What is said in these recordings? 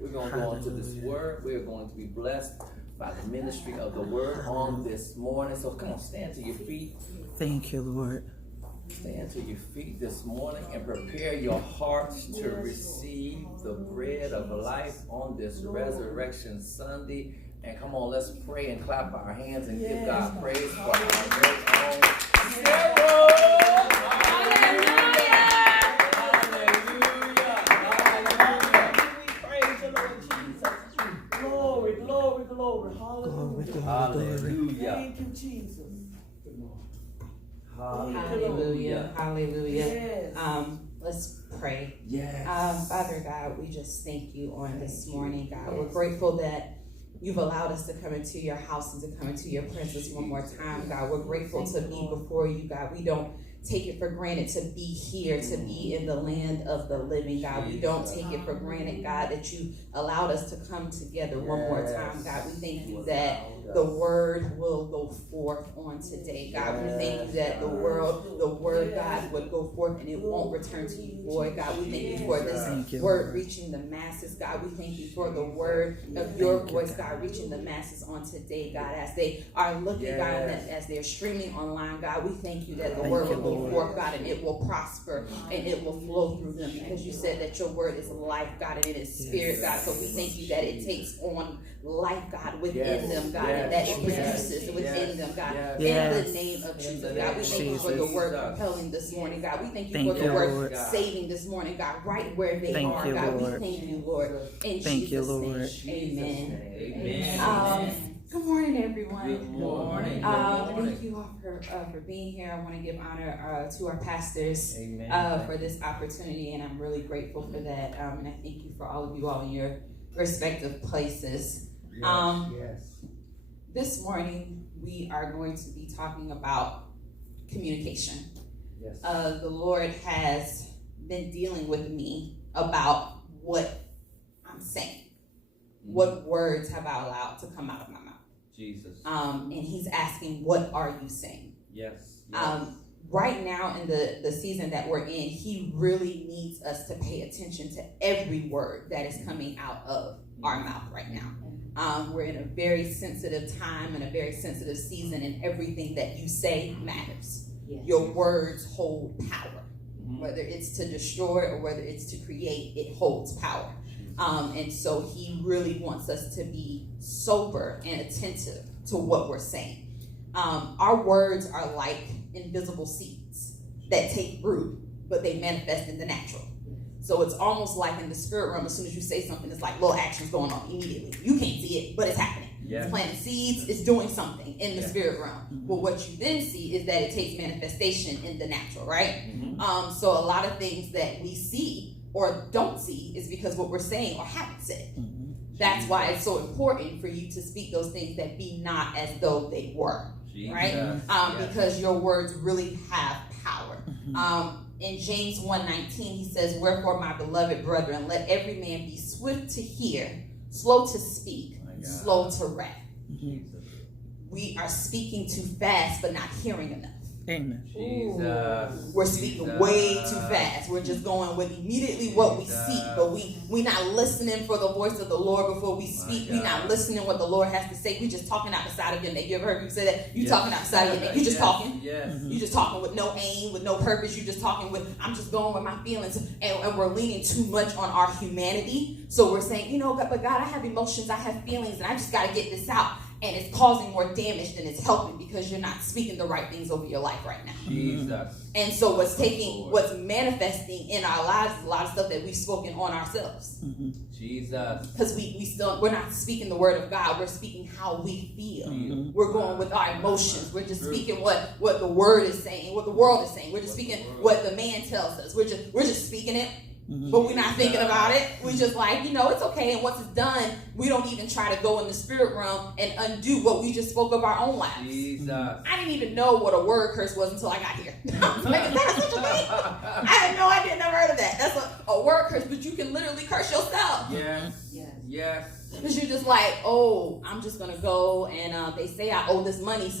We're going to go into this word. We're going to be blessed by the ministry of the word on this morning. So come on, stand to your feet. Thank you, Lord. Stand to your feet this morning and prepare your hearts to receive the bread of life on this Resurrection Sunday. And come on, let's pray and clap our hands and give God praise for our very own Sarah. Hallelujah! Hallelujah! Hallelujah! We praise the Lord Jesus. Glory, glory, glory. Hallelujah. Hallelujah. Thank you, Jesus. Hallelujah. Hallelujah. Yes. Let's pray. Yes. Father God, we just thank you on this morning, God. We're grateful that you've allowed us to come into your house and to come into your presence one more time, God. We're grateful to be before you, God. We don't take it for granted to be here, to be in the land of the living, God. We don't take it for granted, God, that you allowed us to come together one more time, God. We thank you that the word will go forth on today, God. We thank you that the word, God, would go forth and it won't return to you void, God. We thank you for this word reaching the masses, God. We thank you for the word of your voice, God, reaching the masses on today, God, as they are looking, God, as they're streaming online, God. We thank you that the word will go forth, God, and it will prosper and it will flow through them, because you said that your word is life, God, and it is spirit, God. So we thank you that it takes on life, God, within them, God, and that it produces within them, God. In the name of Jesus, God, we thank you for the word compelling this morning, God. We thank you for the word saving this morning, God, right where they are, God. We thank you, Lord. In Jesus' name, amen. Amen. Good morning, everyone. Good morning. Thank you all for being here. I want to give honor to our pastors for this opportunity, and I'm really grateful for that. And I thank you for all of you all in your respective places. This morning, we are going to be talking about communication. The Lord has been dealing with me about what I'm saying. What words have I allowed to come out of my mouth? Jesus. And he's asking, what are you saying? Yes. Right now in the season that we're in, he really needs us to pay attention to every word that is coming out of our mouth right now. We're in a very sensitive time and a very sensitive season, and everything that you say matters. Your words hold power. Whether it's to destroy or whether it's to create, it holds power. And so he really wants us to be sober and attentive to what we're saying. Our words are like invisible seeds that take root, but they manifest in the natural. So it's almost like in the spirit realm, as soon as you say something, it's like little actions going on immediately. You can't see it, but it's happening. It's planting seeds, it's doing something in the spirit realm. But what you then see is that it takes manifestation in the natural, right? So a lot of things that we see or don't see is because what we're saying or haven't said. That's why it's so important for you to speak those things that be not as though they were, right? Because your words really have power. In James 1:19, he says, "Wherefore, my beloved brethren, let every man be swift to hear, slow to speak, slow to wrath." We are speaking too fast, but not hearing enough. Amen. We're speaking way too fast. We're just going with immediately what we see, but we not listening for the voice of the Lord before we speak. We not listening what the Lord has to say. We just talking out the side of your neck. You ever heard people say that? You talking out the side of your neck. You just talking. You just talking with no aim, with no purpose. You just talking with, I'm just going with my feelings. And we're leaning too much on our humanity. So we're saying, but God, I have emotions, I have feelings, and I just got to get this out. And it's causing more damage than it's helping, because you're not speaking the right things over your life right now. Jesus. And so what's manifesting in our lives is a lot of stuff that we've spoken on ourselves. Jesus. Because we're not speaking the word of God. We're speaking how we feel. We're going with our emotions. We're just speaking what the word is saying, what the world is saying. We're just speaking what the man tells us. We're just speaking it. But we're not thinking about it. We're just like, it's okay. And once it's done, we don't even try to go in the spirit realm and undo what we just spoke of our own lives. Jesus. I didn't even know what a word curse was until I got here. I was like, is that such a thing? I had no idea, never heard of that. That's a word curse, but you can literally curse yourself. Yes. Because you're just like, I'm just going to go and they say I owe this money,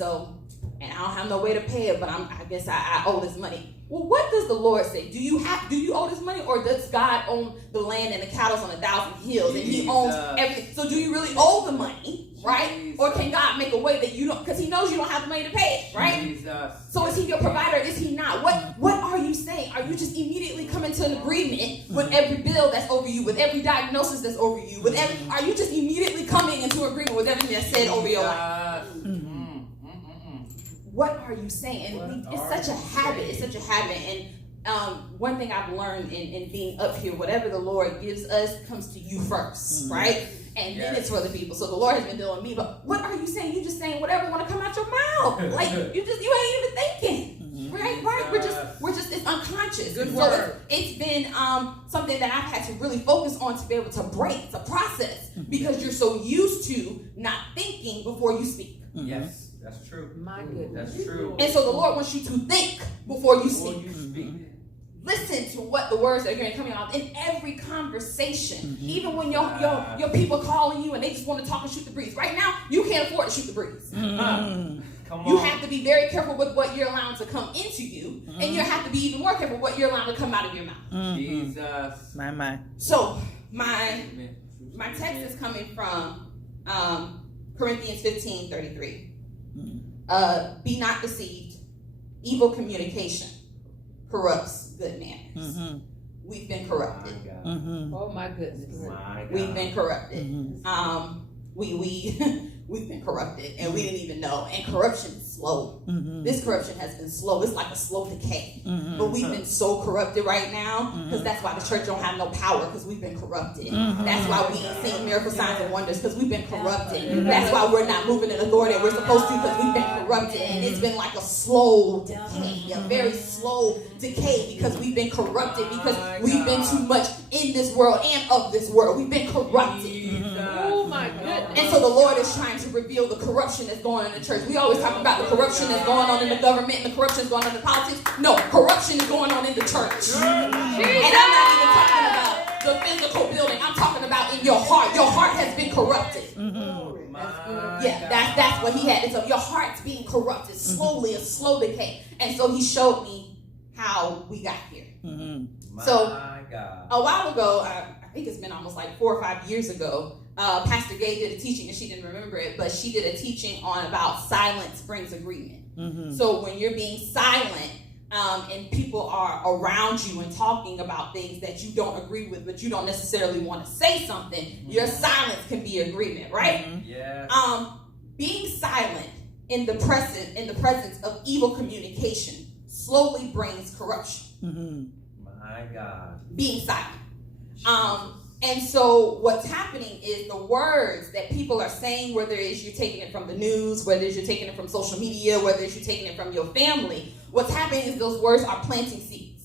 and I don't have no way to pay it, but I guess I owe this money. well, what does the Lord say? Do you owe this money, or does God own the land and the cattle on 1,000 hills, and He owns everything? So do you really owe the money, right? Or can God make a way that you don't, because He knows you don't have the money to pay it, right? So is He your provider? Is He not? What are you saying? Are you just immediately coming to an agreement with every bill that's over you, with every diagnosis that's over you, with every? Are you just immediately coming into agreement with everything that's said over your life? What are you saying? And it's such a habit. It's such a habit. And one thing I've learned in being up here, whatever the Lord gives us comes to you first, right? And then it's for the people. So the Lord has been dealing with me. But what are you saying? You just saying whatever want to come out your mouth. Like you ain't even thinking, right? We're just it's unconscious. Good so word. it's been something that I've had to really focus on to be able to break. It's a process because you're so used to not thinking before you speak. Yes. That's true. My goodness. That's true. And so the Lord wants you to think before you Before speak. you speak. Listen to what the words that are going to come out in every conversation. Even when your people calling you and they just want to talk and shoot the breeze. Right now, you can't afford to shoot the breeze. Come on. You have to be very careful with what you're allowing to come into you, and you have to be even more careful what you're allowing to come out of your mouth. Jesus. My. So my text is coming from Corinthians 15:33. Be not deceived. Evil communication corrupts good manners. We've been corrupted. Oh my goodness. We've been corrupted. We've been corrupted, and we didn't even know. And corruption is slow. This corruption has been slow. It's like a slow decay. But we've been so corrupted right now, because that's why the church don't have no power, because we've been corrupted. That's why we ain't seeing miracle signs and wonders, because we've been corrupted. That's why we're not moving in authority that we're supposed to, because we've been corrupted. And it's been like a slow decay, a very slow decay, because we've been corrupted, because we've been too much in this world and of this world. We've been corrupted. Oh my goodness. And so the Lord is trying to reveal the corruption that's going on in the church. We always talk about the corruption that's going on in the government and the corruption that's going on in the politics. No, corruption is going on in the church. And I'm not even talking about the physical building. I'm talking about in your heart. Your heart has been corrupted. Yeah, that's what he had. It's your heart's being corrupted slowly, a slow decay. And so he showed me how we got here. So a while ago, I think it's been almost like 4 or 5 years ago, Pastor Gay did a teaching, and she didn't remember it, but she did a teaching on about silence brings agreement. So when you're being silent, and people are around you and talking about things that you don't agree with, but you don't necessarily want to say something, your silence can be agreement, right? Being silent in the presence of evil communication slowly brings corruption. My God. Being silent. And so what's happening is the words that people are saying, whether it's you're taking it from the news, whether it's you're taking it from social media, whether it's you're taking it from your family, what's happening is those words are planting seeds.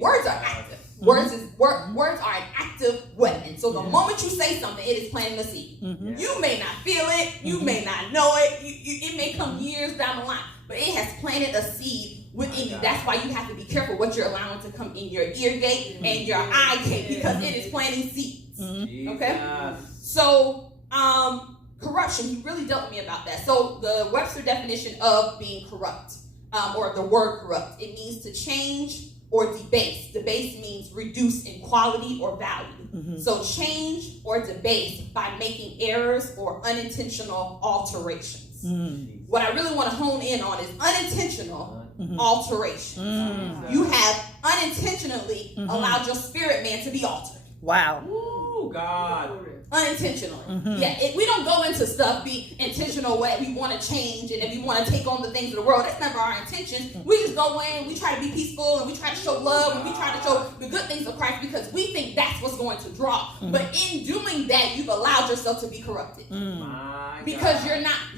Words are active. Words are an active weapon. So the moment you say something, it is planting a seed. You may not feel it. You may not know it. It may come years down the line. But it has planted a seed within you. That's why you have to be careful what you're allowing to come in your ear gate and your eye gate, because it is planting seeds. Okay? So, corruption, he really dealt with me about that. So the Webster definition of being corrupt, or the word corrupt, it means to change or debase. Debase means reduce in quality or value. So change or debase by making errors or unintentional alterations. What I really want to hone in on is unintentional alterations. You have unintentionally allowed your spirit man to be altered. Wow. Ooh, God. Unintentionally. We don't go into stuff be intentional way. We want to change, and if we want to take on the things of the world, that's never our intention. We just go in, we try to be peaceful, and we try to show love, and we try to show the good things of Christ, because we think that's what's going to draw. But in doing that, you've allowed yourself to be corrupted. Because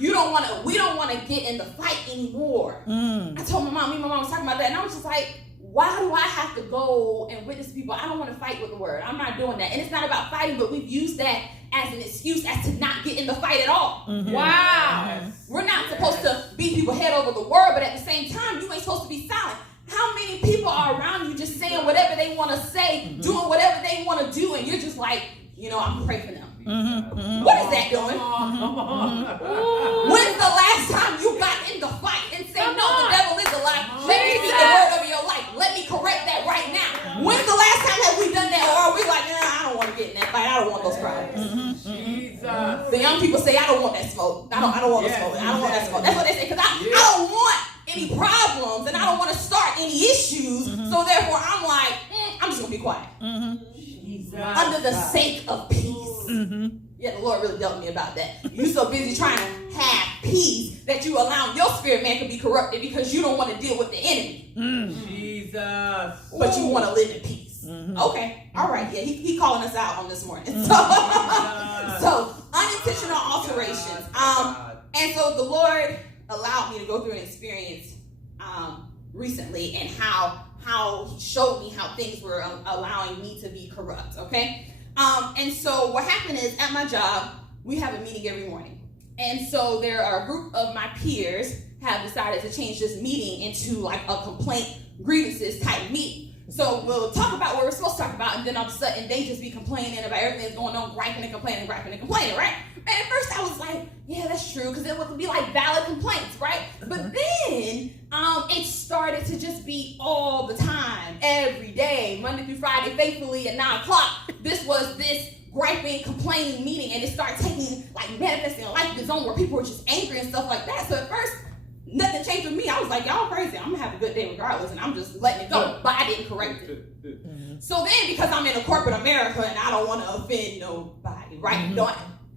we don't want to get in the fight anymore. I told my mom was talking about that, and I was just like, why do I have to go and witness people? I don't want to fight with the word. I'm not doing that. And it's not about fighting, but we've used that as an excuse as to not get in the fight at all. Wow. We're not supposed to beat people head over the word, but at the same time, you ain't supposed to be silent. How many people are around you just saying whatever they want to say, doing whatever they want to do, and you're just like, I'm going to pray for them. What is that doing? When's the last time you got in the fight and said, no, the devil is a lie? Let me speak the word over your life. let me correct that right now. When's the last time have we done that? Or are we like, I don't want to get in that fight. I don't want those problems. The young people say, I don't want that smoke. I don't want the smoke. I don't want that smoke. That's what they say, because I don't want any problems, and I don't want to start any issues. So therefore, I'm like, I'm just going to be quiet. Under the sake of peace. Yeah, the Lord really dealt me about that. You're so busy trying to have peace that you allow your spirit man to be corrupted because you don't want to deal with the enemy. Jesus. But you want to live in peace. Okay. All right. Yeah, he calling us out on this morning. So unintentional alterations. And so the Lord allowed me to go through an experience recently, and how he showed me how things were allowing me to be corrupt. Okay. And so what happened is, at my job, we have a meeting every morning. And so there are a group of my peers have decided to change this meeting into like a complaint grievances type meeting. So we'll talk about what we're supposed to talk about, and then all of a sudden they just be complaining about everything that's going on, griping and complaining, right? And at first I was like, yeah, that's true, because it would be like valid complaints, right? But then it started to just be all the time, every day, Monday through Friday, faithfully at 9 o'clock. This was this griping, complaining meeting, and it started taking, like, manifesting life of its own, where people were just angry and stuff like that. So at first, nothing changed with me. I was like, y'all crazy. I'm gonna have a good day regardless, and I'm just letting it go. But I didn't correct it. So then, because I'm in a corporate America and I don't want to offend nobody, right?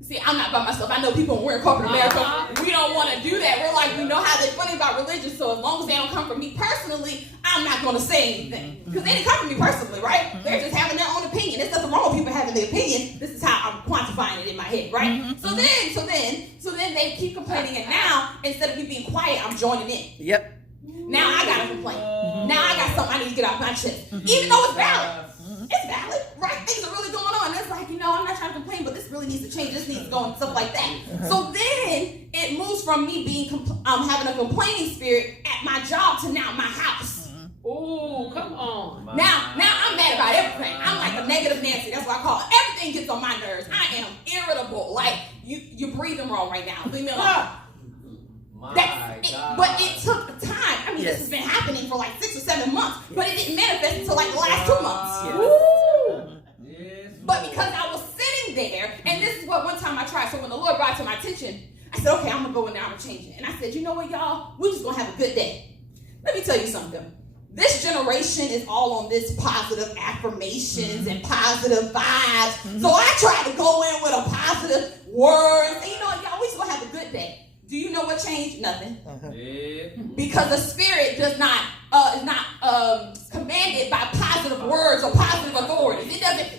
See, I'm not by myself. I know people when we're in corporate America, we don't want to do that. We're like, we know how they're funny about religion, so as long as they don't come from me personally, I'm not going to say anything. Because they didn't come from me personally, right? They're just having their own opinion. There's nothing wrong with people having their opinion. This is how I'm quantifying it in my head, right? So then they keep complaining, and now, instead of me being quiet, I'm joining in. Yep. Now I got to complain. Now I got something I need to get off my chest. Even though it's valid. It's valid, right? Things are really going on. It's like, I'm not trying to complain, but this really needs to change. This needs to go and stuff like that. So then it moves from me being having a complaining spirit at my job to now my house. Oh, come on. Now I'm mad about everything. I'm like a negative Nancy. That's what I call it. Everything gets on my nerves. I am irritable. Like, you're breathing wrong right now. Leave me alone. But it took time. I mean, this has been happening for like 6 or 7 months, but it didn't manifest until like the last 2 months. But because I was sitting there, and this is what one time I tried. So when the Lord brought it to my attention, I said, okay, I'm going to go in there, I'm going to change it. And I said, you know what, y'all? We're just going to have a good day. Let me tell you something. This generation is all on this positive affirmations and positive vibes. So I tried to go in with a positive word. And y'all, we just going to have a good day. Do you know what changed? Nothing. Because the spirit is not commanded by positive words or positive authorities.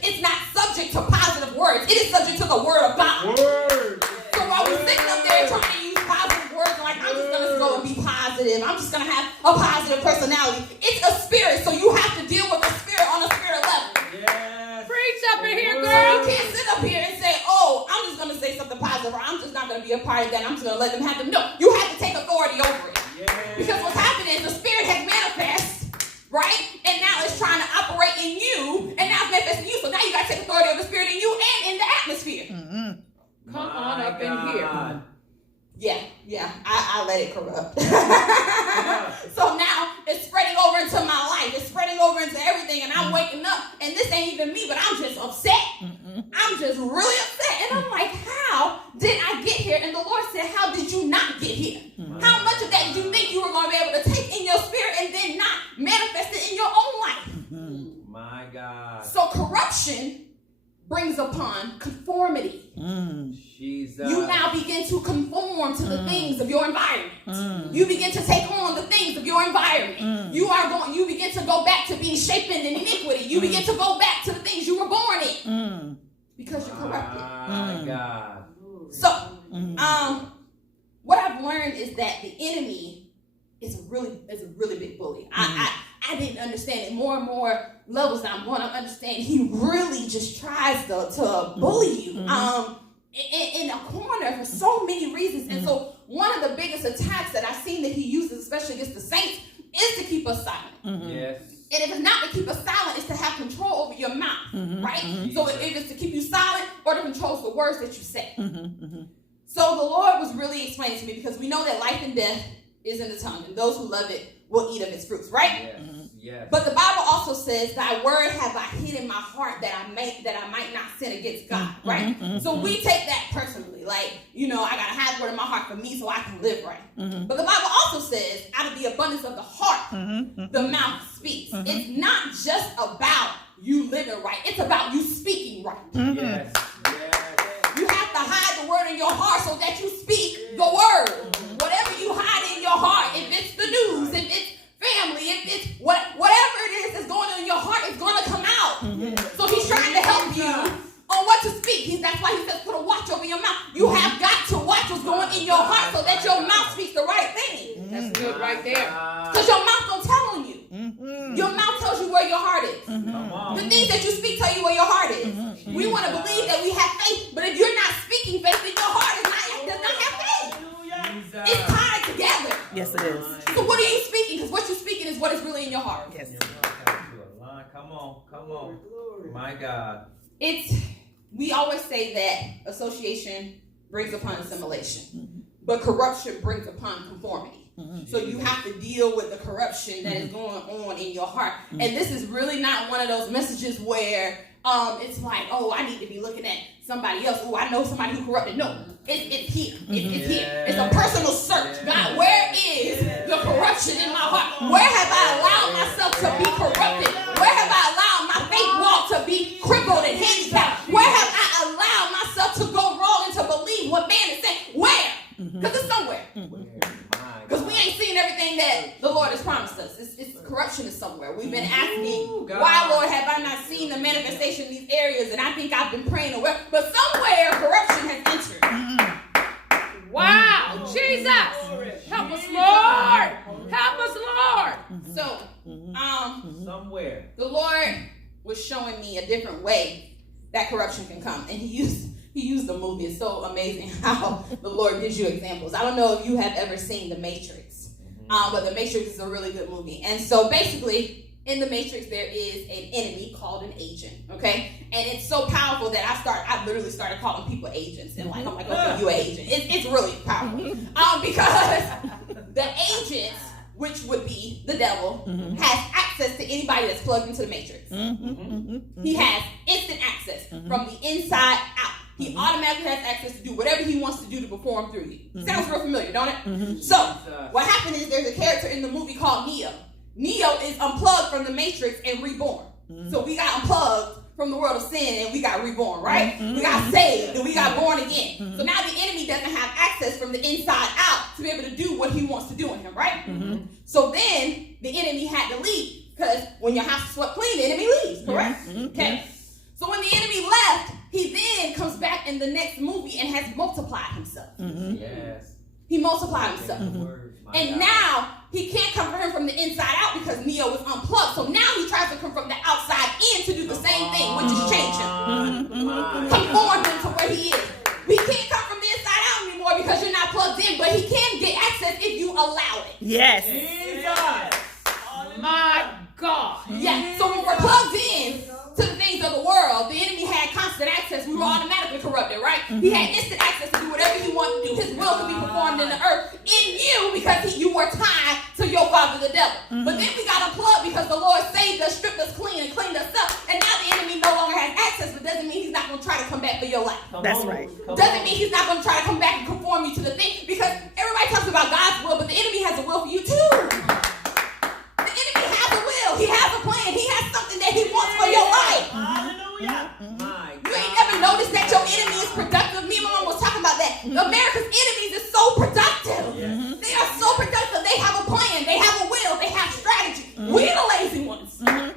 It's not subject to positive words. It is subject to the word of God. So while we're sitting up there trying to use positive words, like, I'm just going to go and be positive. I'm just going to have a positive personality. It's a spirit, so you have to deal with the spirit on a spirit level. Preach up in here, girl. So you can't sit up here and say, I'm just going to say something positive, or I'm just not going to be a part of that. I'm just going to let them have them. No, you have to take authority over it. Because what's happening is the spirit has manifest, right? And now it's trying to operate in you, and now it's manifesting you. So now you got to take authority over the spirit in you and in the atmosphere. Come on up in here. Yeah, I let it corrupt. So now it's spreading over into my life. It's spreading over into everything, and I'm waking up, and this ain't even me, but I'm just upset. I'm just really upset. And I'm like, how did I get here? And the Lord said, how did you not get here? How much of that did you think you were going to be able to take in your spirit and then not manifest it in your own life? My God. So corruption brings upon conformity. Jesus. You now begin to conform to the things of your environment. You begin to take on the things of your environment. You begin to go back to being shapen in iniquity. You begin to go back to the things you were born in. Because you're corrupted. My God. So, what I've learned is that the enemy is a really big bully. I didn't understand it. More and more levels I'm going to understand, he really just tries to bully you in a corner for so many reasons. And so one of the biggest attacks that I've seen that he uses, especially against the saints, is to keep us silent. Yes. And if it's not to keep us silent, it's to have control over your mouth, right? So if it's to keep you silent or to control the words that you say. So the Lord was really explaining to me, because we know that life and death is in the tongue, and those who love it will eat of its fruits, right? Yes. But the Bible also says, "Thy word have I hid in my heart that I might not sin against God." Right? So we take that personally, like, I gotta have the word in my heart for me so I can live right. But the Bible also says, "Out of the abundance of the heart, the mouth speaks." It's not just about you living right; it's about you speaking right. Yes. You have to hide the word in your heart so that you speak the word. Whatever you hide in your heart, if it's the news, if it's family, if it's whatever it is that's going on in your heart, it's going to come out. So he's trying to help you on what to speak. That's why he says put a watch over your mouth. You have got to watch what's going in your heart so that your mouth speaks the right thing. That's good right there. Because your mouth don't tell on you. Your mouth tells you where your heart is. Come on. The things that you speak tell you where your heart is. We want to believe that we have faith, but if you're not speaking faith, then your heart does not have faith. Jesus. It's tied together. Yes, it is. So what are you speaking? Because what you're speaking is what is really in your heart. Yes. Come on. My God. We always say that association brings upon assimilation, but corruption brings upon conformity. So you have to deal with the corruption that is going on in your heart. And this is really not one of those messages where it's like, oh, I need to be looking at somebody else. Oh, I know somebody who corrupted. No, it's here. It's here. It's a personal search. God, where is the corruption in my heart? Where have I allowed myself to be corrupted? Where have I allowed my faith walk to be crippled and handicapped? Where have I allowed myself to go wrong and to believe what man is saying? Where? Because it's somewhere. Because we ain't seen everything that the Lord has promised us. It's corruption is somewhere. We've been asking, why, Lord, have I not seen the manifestation in these areas? And I think I've been praying away. But somewhere corruption has entered. Wow, Jesus. Help us, Lord. Help us, Lord. So, Somewhere. the Lord was showing me a different way that corruption can come. And he used the movie. It's so amazing how the Lord gives you examples. I don't know if you have ever seen The Matrix, but The Matrix is a really good movie. And so basically, in The Matrix, there is an enemy called an agent, okay? And it's so powerful that I literally started calling people agents. And I'm like, okay, you an agent. It's really powerful. Because the agents, which would be the devil, has access to anybody that's plugged into the Matrix. He has instant access from the inside out. He automatically has access to do whatever he wants to do to perform through you. Sounds real familiar, don't it? So, what happened is there's a character in the movie called Neo. Neo is unplugged from the Matrix and reborn. So we got unplugged from the world of sin and we got reborn, right? We got saved and we got born again. So now the enemy doesn't have access from the inside out to be able to do what he wants to do in him, right? So then the enemy had to leave because when your house is swept clean, the enemy leaves, correct? Okay. So when the enemy left, he then comes back in the next movie and has multiplied himself. Yes. He multiplied himself. And now he can't come from him from the inside out because Neo is unplugged. So now he tries to come from the outside in to do the same thing, which is change him. Conform him to where he is. He can't come from the inside out anymore because you're not plugged in, but he can get access if you allow it. Yes. My God. Yeah. So when we're plugged in to the things of the world, the enemy had constant access. We were automatically corrupted, right? He had instant access to do whatever he wanted to do. His will could be performed in the earth in you because you were tied to your father, the devil. But then we got unplugged because the Lord saved us, stripped us clean, and cleaned us up. And now the enemy no longer has access, but doesn't mean he's not going to try to come back for your life. That's right. Doesn't mean he's not going to try to come back and conform you to the thing because everybody talks about God's will, but the enemy has a will for you too. The enemy has a will. He has a plan. He has something that he wants for your life. You ain't never noticed that your enemy is productive. Me and my mom was talking about that. America's enemies is so productive. They are so productive. They have a plan. They have a will. They have strategy. We're the lazy ones. Our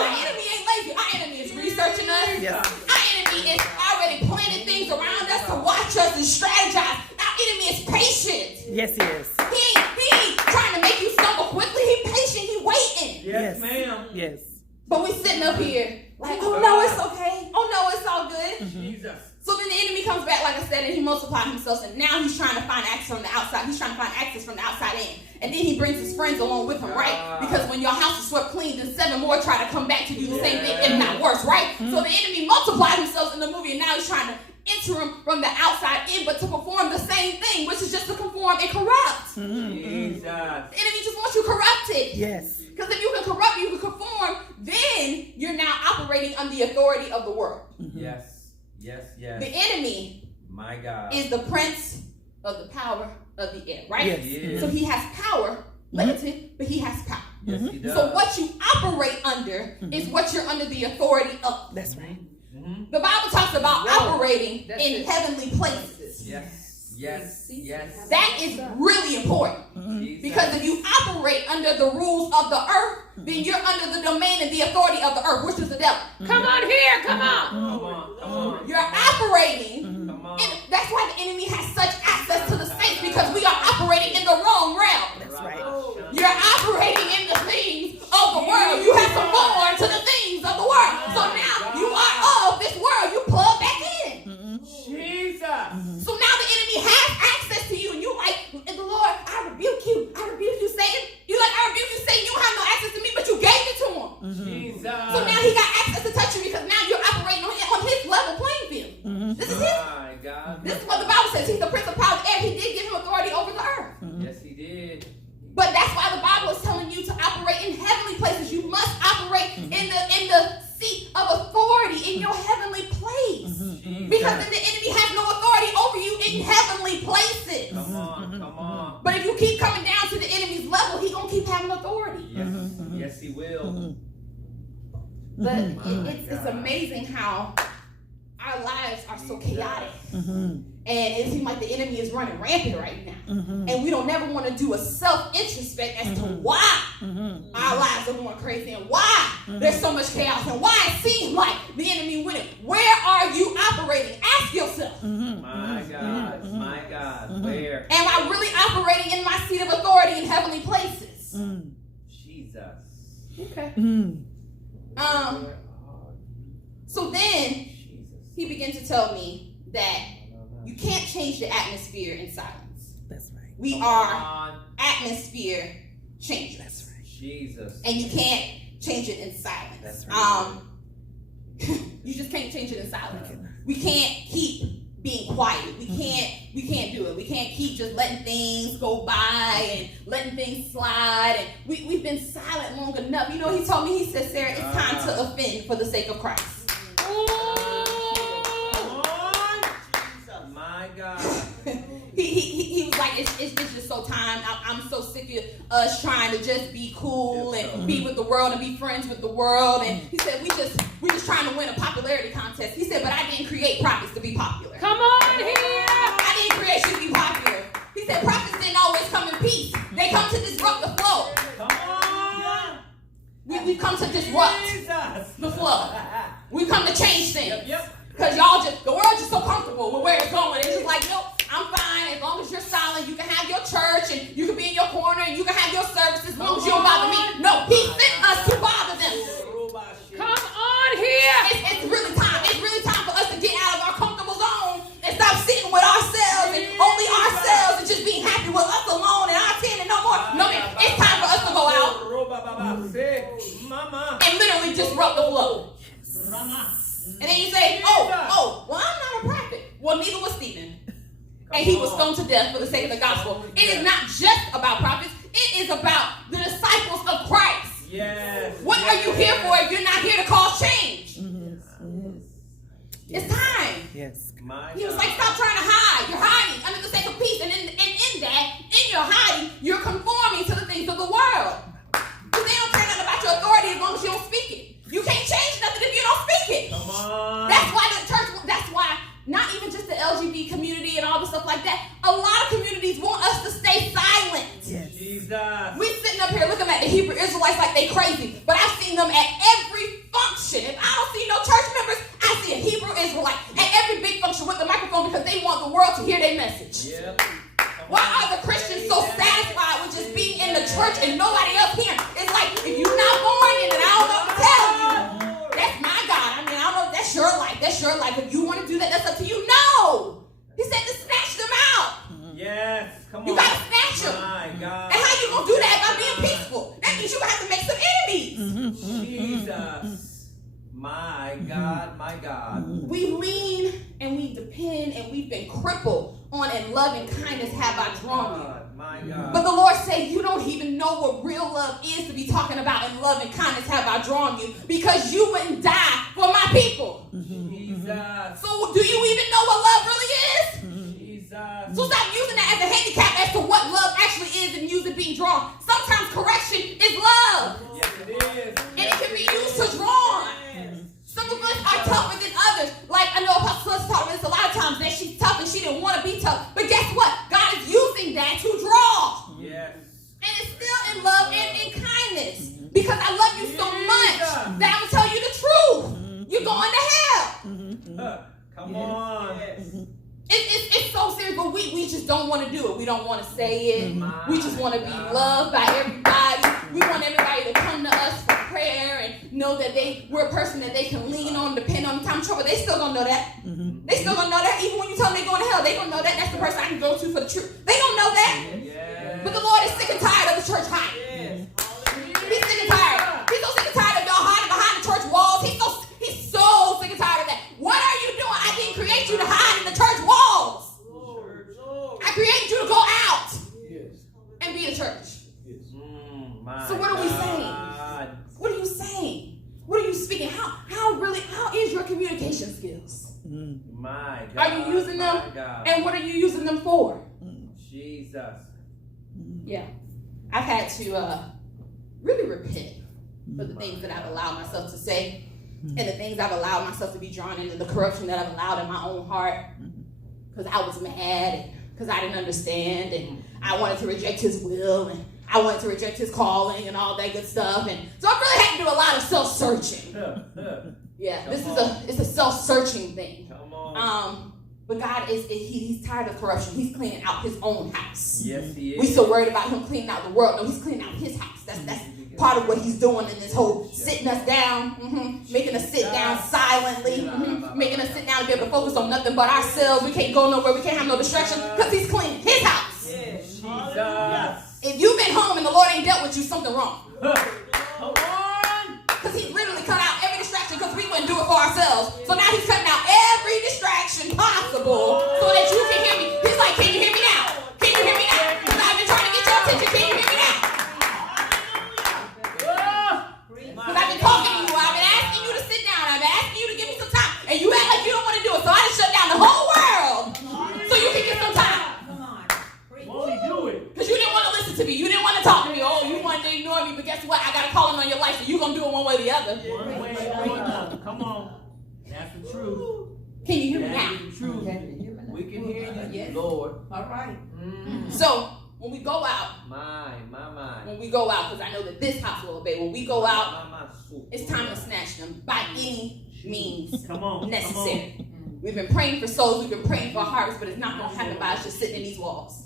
enemy ain't lazy. Our enemy is researching us. Yes. Our enemy is already planning things around us to watch us and strategize. Our enemy is patient. Yes, he is. He ain't trying to make you stumble quickly. He patient. He waiting. Yes, ma'am. Yes. But we sitting up here like, oh no, it's okay. Oh no, it's all good. Jesus. So then the enemy comes back, like I said, and he multiplied himself. And now he's trying to find access from the outside. He's trying to find access from the outside in. And then he brings his friends along with him, right? Because when your house is swept clean, then 7 more try to come back to do the same thing, if not worse, right? So the enemy multiplied himself in the movie, and now he's trying to interim from the outside in, but to perform the same thing, which is just to conform and corrupt. Jesus. The enemy just wants you corrupted. Yes. Because if you can corrupt, you can conform, then you're now operating under the authority of the world. Yes. Yes. Yes. The enemy My God. is the prince of the power of the air, right? Yes. He is. So he has power, limited, but he has power. Yes, he does. So what you operate under is what you're under the authority of. That's right. The Bible talks about Whoa. operating That's in it. heavenly places. Yes. Yes. Yes. That is really important. Jesus. Because if you operate under the rules of the earth, then you're under the domain and the authority of the earth, which is the devil. Come on here. Come on. Come on. Come on. You're operating, Come on. and that's why the enemy has such access to the saints, because we are operating in the wrong realm. That's right. You're operating in the things of the world. You have conformed to the things of the world. So now you are of this world. You plug back in. Jesus. So now the enemy has access to you, and you like, the Lord, I rebuke you. I rebuke you, Satan. You like, I rebuke you, Satan. You don't have no access to me, but you gave it to him. Jesus. So now he got access to touch you because now you're operating on his level playing field. This is his. My God. This is what the Bible says. He's the prince of power of the air. He did give him authority over the earth. Yes, he did. But that's why the Bible is telling you to operate in heavenly places. You must operate in the seat of authority in your heavenly place. Because then the enemy has no authority over you in heavenly places. Come on. Come on. But if you keep coming down to the enemy's level, he's gonna keep having authority. Yes. Yes, he will. But it's amazing how our lives are so chaotic. And it seems like the enemy is running rampant right now. And we don't never want to do a self-introspect as to why our lives are going crazy and why there's so much chaos and why it seems like the enemy winning. Where are you operating? Ask yourself. My God. My God. Where? Am I really operating in my seat of authority in heavenly places? Jesus. Okay. So then Jesus. he began to tell me that you can't change the atmosphere in silence. That's right. We Come are on. atmosphere changers. That's right. Jesus. And you can't change it in silence. That's right. You just can't change it in silence. We can't keep being quiet. We can't do it. We can't keep just letting things go by and letting things slide. And we've been silent long enough. You know, he told me, he said, Sarah, it's time to offend for the sake of Christ. My God. He was like, it's just so time. I'm so sick of us trying to just be cool and be with the world and be friends with the world. And he said, we're just trying to win a popularity contest. He said, but I didn't create prophets to be popular. Come on here. I didn't create you to be popular. He said, prophets didn't always come in peace. They come to disrupt the flow. Come on. We've come to disrupt Jesus. the flow. We've come to change things. Yep. Because the world's just so comfortable with where it's going. It's just like, nope, I'm fine. As long as you're silent, you can have your church and you can be in your corner and you can have your services as long as you don't bother me. No, he sent us to bother them. Come on here. It's really time. It's really time for us to get out of our comfortable zone and stop sitting with ourselves and only ourselves and just being happy with us alone and our 10 and no more. No, man, it's time for us to go out and literally disrupt the flow. And then you say, well, I'm not a prophet. Well, neither was Stephen. And he was stoned to death for the sake of the gospel. It is not just about prophets. It is about the disciples of Christ. Yes. What are you here for if you're not here to cause change? It's time. Yes. He was like, stop trying to hide. You're hiding under the sake of peace. And in that, in your hiding, you're conforming to the things of the world. Because they don't care nothing about your authority as long as you don't speak it. You can't change nothing if you don't speak it. Come on. That's why not even just the LGBT community and all the stuff like that, a lot of communities want us to stay silent. Yes. Jesus. We sitting up here looking at the Hebrew Israelites like they crazy, but I've seen them at every function. If I don't see no church members, I see a Hebrew Israelite at every big function with the microphone because they want the world to hear their message. Yep. Why are the Christians so satisfied with just being in the church and nobody else hearing? It's like, if you're not born in it, I don't know what to tell you. That's my God. I mean, I don't know if that's your life. That's your life. If you want to do that, that's up to you. No. He said to snatch them out. Yes. Come on. You got to snatch them. My God. And how you going to do that by being peaceful? That means you have to make some enemies. Jesus. My God. My God. We lean and we depend we've been crippled on in love and kindness have I drawn you. My God. But the Lord said, you don't even know what real love is to be talking about in love and kindness have I drawn you, because you wouldn't die for my people. Jesus. So do you even know what love really is? Jesus. So stop using that as a handicap as to what love actually is and use it being drawn. Sometimes correction is love. Yes, it is. And it can be used to draw. Some of us are tougher than others. Like I know Apostle Celeste talked about this a lot of times, that she's tough and she didn't want to be tough. But guess what? God is using that to draw. Yes. And it's still in love and in kindness. Because I love you so much that I'm going to tell you the truth. You're going to hell. Come on. It's so serious, but we just don't want to do it. We don't want to say it. We just want to be loved by everybody. We want everybody to come to us for prayer and know that we're a person that they can lean on, depend on in time of trouble. They still gonna know that. They still gonna know that. Even when you tell them they're going to hell, they gonna know that. That's the person I can go to for the truth. They gonna know that. Yes. But the Lord is sick and tired of the church hype. Yes. He's sick and tired. He's so sick and tired of y'all hiding behind the church walls. He's so sick and tired of that. What are you doing? I didn't create you to hide in the church walls. I created you to go out and be a church. So what are we saying? What are you saying? What are you speaking? How is your communication skills? My God. Are you using them? My God. And what are you using them for? Jesus. Yeah. I've had to really repent for the things that I've allowed myself to say and the things I've allowed myself to be drawn into, the corruption that I've allowed in my own heart because I was mad and because I didn't understand and I wanted to reject his will and I wanted to reject his calling and all that good stuff. And so I really had to do a lot of self-searching. Yeah, it's a self-searching thing. Come on. But God he's tired of corruption. He's cleaning out his own house. Yes, he is. We so worried about him cleaning out the world. No, he's cleaning out his house. That's part of what he's doing in this whole sitting us down, making us sit down silently, making us sit down and be able to focus on nothing but ourselves. We can't go nowhere. We can't have no distraction because he's cleaning his house. Jesus. If you've been home and the Lord ain't dealt with you, something wrong. Come on. Because he literally cut out every distraction because we wouldn't do it for ourselves. So now he's cutting out every distraction possible so that you can hear me. He's like, can you hear me now? Can you hear me now? Because I've been trying to get your attention. Can you hear me now? Because I've been talking to you. I've been asking you to sit down. I've been asking you to give me some time. And you act like you don't want to do it. So I just shut down the whole world so you can get some time. Won't he do it? Because you didn't want to listen to me. You didn't want to talk to me. Oh, you wanted to ignore me. But guess what? I got a calling on your life. So you're going to do it one way or the other. One way or another. Come on. That's the truth. Can you hear me now? That's the truth. We can hear you, Yes. Lord. All right. So when we go out, My. when we go out, because I know that this house will obey, when we go out, it's time to snatch them by any means Come on. necessary. We've been praying for souls, we've been praying for a harvest, but it's not going to happen by us just sitting in these walls.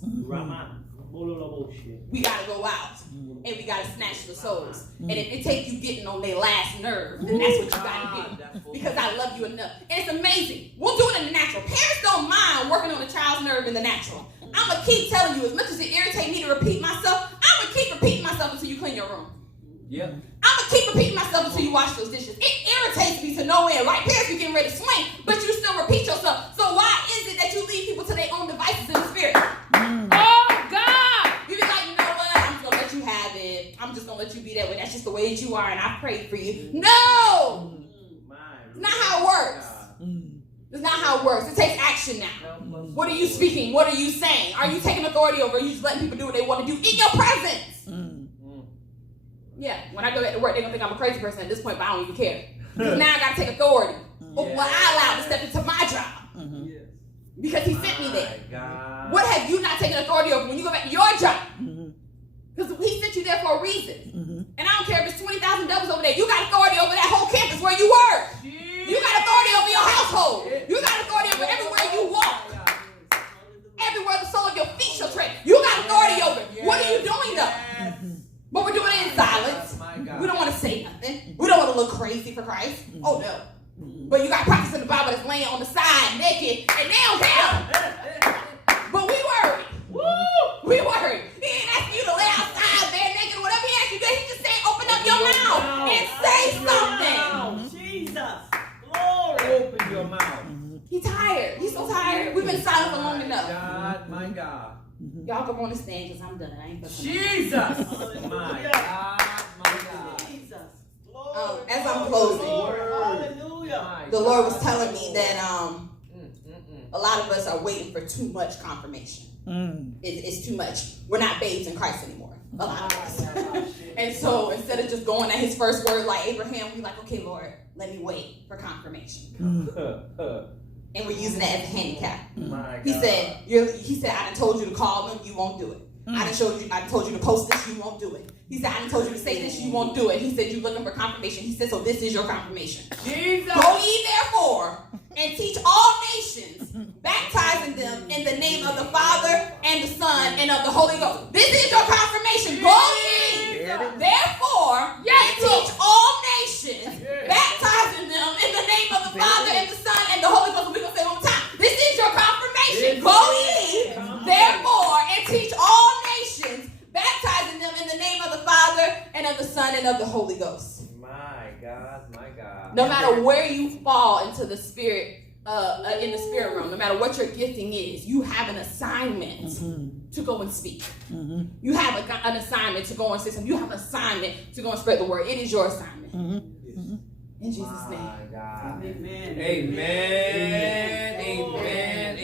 We got to go out and we got to snatch the souls. And if it takes you getting on their last nerve, then that's what you got to do. Because I love you enough. And it's amazing. We'll do it in the natural. Parents don't mind working on a child's nerve in the natural. I'm going to keep telling you, as much as it irritates me to repeat myself, I'm going to keep repeating myself until you clean your room. Yep. I'm going to keep repeating myself until you wash those dishes. It irritates me to no end, right? Parents, you're getting ready to swing, but you still repeat yourself. So why is it that you leave people to their own devices in the spirit? Oh, God. You be like, you know what? I'm just going to let you have it. I'm just going to let you be that way. That's just the way that you are, and I prayed for you. No! It's not how it works. It's not how it works. It takes action now. What are you speaking? What are you saying? Are you taking authority over? Are you just letting people do what they want to do in your presence? Yeah, when I go back to work, they're going to think I'm a crazy person at this point, but I don't even care. Because now I got to take authority over what I allowed to step into my job. Because he sent me there. God. What have you not taken authority over when you go back to your job? Because he sent you there for a reason. And I don't care if it's 20,000 devils over there. You got authority over that whole campus where you work. You got authority over your household. You got authority over everywhere you walk. Everywhere the sole of your feet shall tread. You got authority over it. What are you doing though? But we're doing it in silence. We don't want to say nothing. We don't want to look crazy for Christ. Oh no. But you got prophets in the Bible that's laying on the side naked and they don't care. But we worried. We worried. He ain't asking you to lay outside there naked or whatever he asked you to do. He just said open up your mouth and say something. Jesus. Glory. Open your mouth. He's tired. He's so tired. We've been silent for long enough. God, my God. Y'all come on the stand because I'm done. I ain't fucking. Jesus. My God, my God. As I'm closing, Hallelujah. the Lord was telling me that a lot of us are waiting for too much confirmation. It's too much. We're not babes in Christ anymore. A lot of us. And so instead of just going at his first word like Abraham, we're like, okay, Lord, let me wait for confirmation. And we're using that as a handicap. He said, I done told you to call them, you won't do it. I done told you to post this, you won't do it. He said, I done told you to say this, you won't do it. He said, you're looking for confirmation. He said, so this is your confirmation. Jesus. Go ye therefore and teach all nations, baptizing them in the name of the Father and the Son and of the Holy Ghost. This is your confirmation. Go ye therefore and teach all nations, baptizing them in the name of the Father and the Son and the Holy Ghost. We're going to say it one more time. This is your confirmation. Go ye therefore and teach all nations, baptizing them in the name of the Father and of the Son and of the Holy Ghost. My God, my God. No matter where you fall into the spirit, in the spirit realm, no matter what your gifting is, you have an assignment to go and speak. You have an assignment to go and say something. You have an assignment to go and spread the word. It is your assignment. In Jesus' name. My God. Amen. Amen. Amen.